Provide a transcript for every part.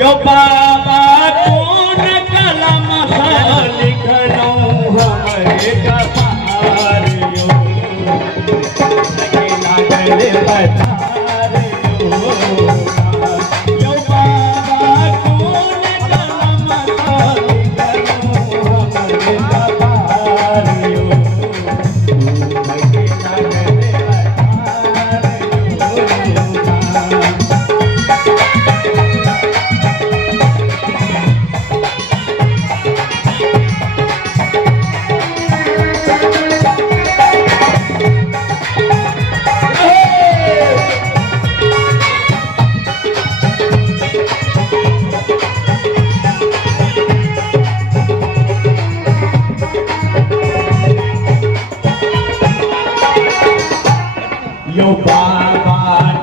यो बाबा कौन कलम लिखनो हमरे कपार यो लगे पठार यो बाबा कौन कलम लिखनो हमरे कपार यो यो बाबा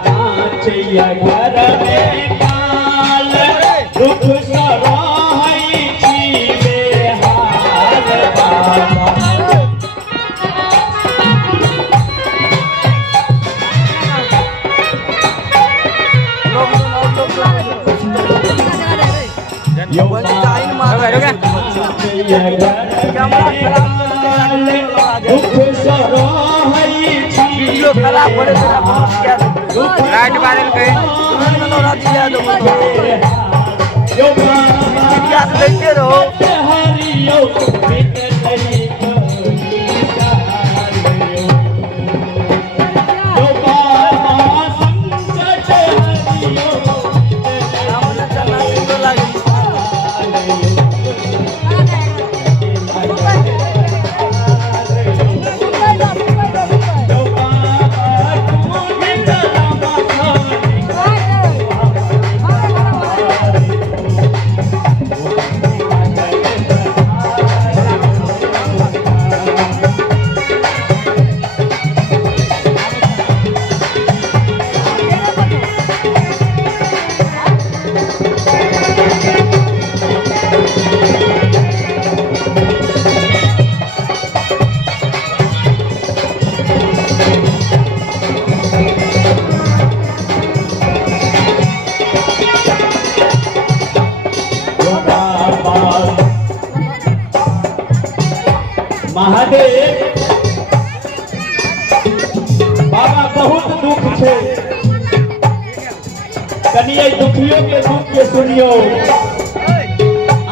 नाचिया घर में काल दुख सराहई जीवे हार बाबा यो बाबा नाचिया घर में काल दुख सराहई वीडियो खराब हो रहे क्या राइट वायरल करें क्या देखते रहो महादेव बाबा बहुत दुख छे कनिए दुखियों के दुख के सुनियो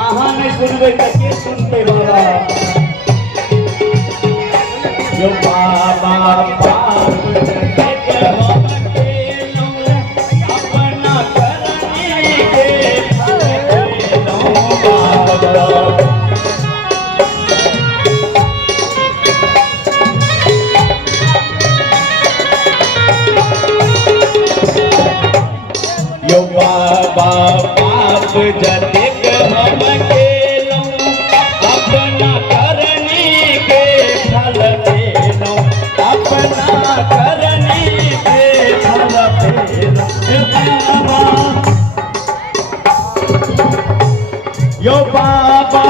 आहा नहीं सुनबे त के सुनते बाबा यो बाबा पाप देख हम के लो अपना करनी के लो बाबा यो बाबा पाप जतिक हम केलो अपना करनी के फल पेलो अपना करनी के फल पेलो बाबा यो बाबा